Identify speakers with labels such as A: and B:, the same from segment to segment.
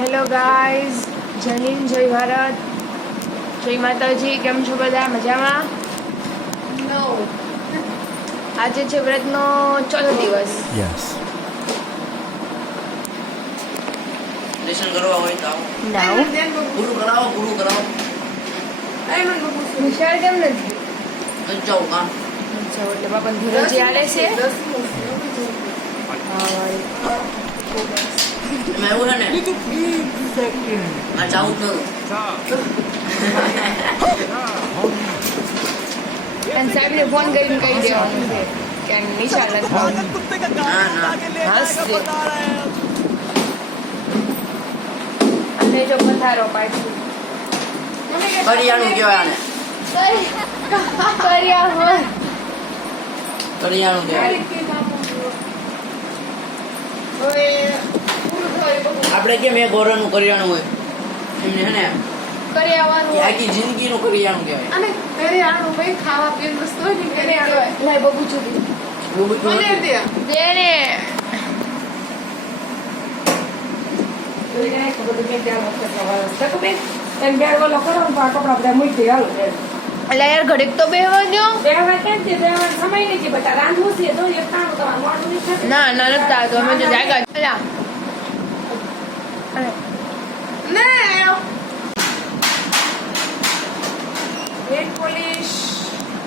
A: Hello guys જનીન જય ભારત. જય માતાજી કેમ છો બધા? મજામાં? આજે છે વ્રતનો ચોથો દિવસ.
B: કરવા હોય તો આવો. પૂરું કરાવો પૂરું કરાવો.
A: વિશાળ કેમ નથી?
B: નથી કામ.
A: એટલે બાપા ધીરજી આડે છે. હા વાળી.
B: એમાં એવું છે ને આ જાવું નતું
A: સાહેબને ફોન કરીને કહી દેવાનું છે કે નિશાળ નથી
B: ના ના
A: હસશે. અને જો પથારો પાછું
B: કરિયાણું આને કહેવાય આપણે કેમ એક ઓરણનું કરિયાણું હોય? એમને હે ને આખી જિંદગીનું કરિયાણું કહેવાય.
C: અને ભાઈ ખાવા પીવાનું વસ્તુ હોય ને
A: બબુ દેને એટલે ઘડીક તો બે વાગ્યો ના ના નથી અમે તો જાગા
C: Now, nail polish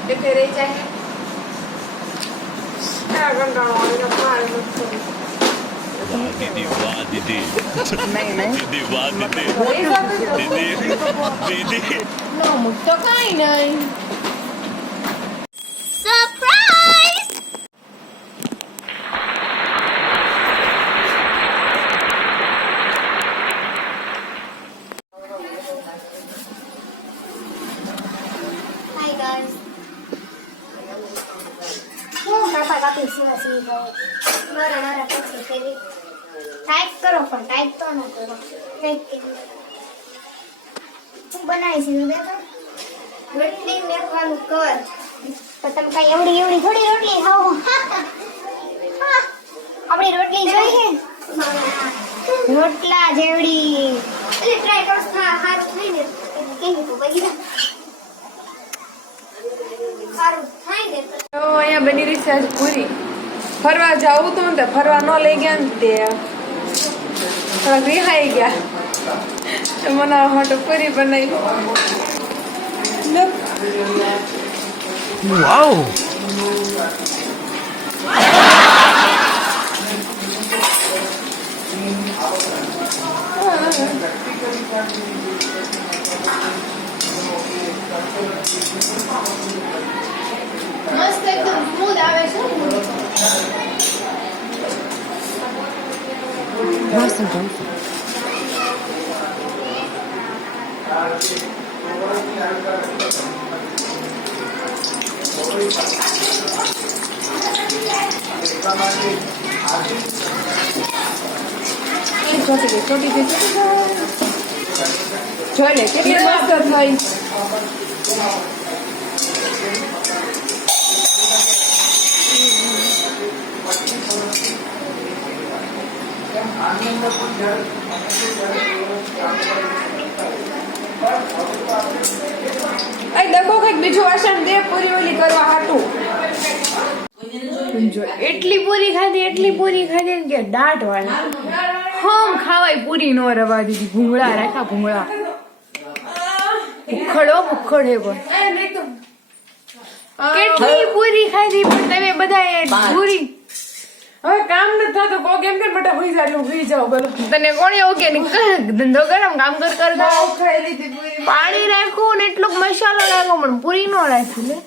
C: রেখে
D: রেখে এখন অনেক
A: মার দিদি
D: বা দিদি দিদি বা দিদি
A: দিদি দিদি না মুখ তো
E: কাই নাই હું કાપા કાપી સીવા મારા મારા પછી કરી ટાઈપ કરો પણ ટાઈપ તો ન કરો. ટાઈપ કરી હું બનાવી છે દેખો રોટલી મેકવાનું કર. તો તમે કઈ એવડી એવડી થોડી રોટલી ખાઓ? હા. આપણી રોટલી જોઈએ. રોટલા જેવડી. એટલે ટ્રાય કરો સારું થાય ને. કેવી તો પછી સારું થાય ને તો
C: તો અહીંયા બની રહી છે આજ પૂરી. ફરવા જાવું તો ને ફરવા ન લઈ ગયા ને તે. થોડાક રિહાઈ ગયા. મને માટે પૂરી બનાવી. લો
D: Wow.
A: મસ્ત એકદમ સ્મૂથ આવે છે.
C: ગઈ જોઈ લે કેટલી મસ્ત થઈ એ ડબ્બો કઈ બીજું વાસણ દે પૂરી ઓલી કરવા હાટું.
A: એટલી પૂરી ખાધી એટલી પૂરી ખાધી ને કે દાટ વાળી હમ ખાવાય પૂરી નો રવા દીધી. ભૂંગળા રાખ્યા ભૂંગળા. ઉખડો ભૂખડ એ પણ કેટલી પૂરી ખાધી પણ તમે બધા પૂરી
C: હવે કામ નથી થતું કો કેમ કે બેટા હોઈ જાય હોઈ જાઉં બોલો.
A: તને કોણ એવું કે? નહીં, ધંધો ગરમ કામ કર
C: પૂરી.
A: પાણી રાખ્યું ને એટલો મસાલો નાખો પણ પૂરી નો રાખ્યું લે.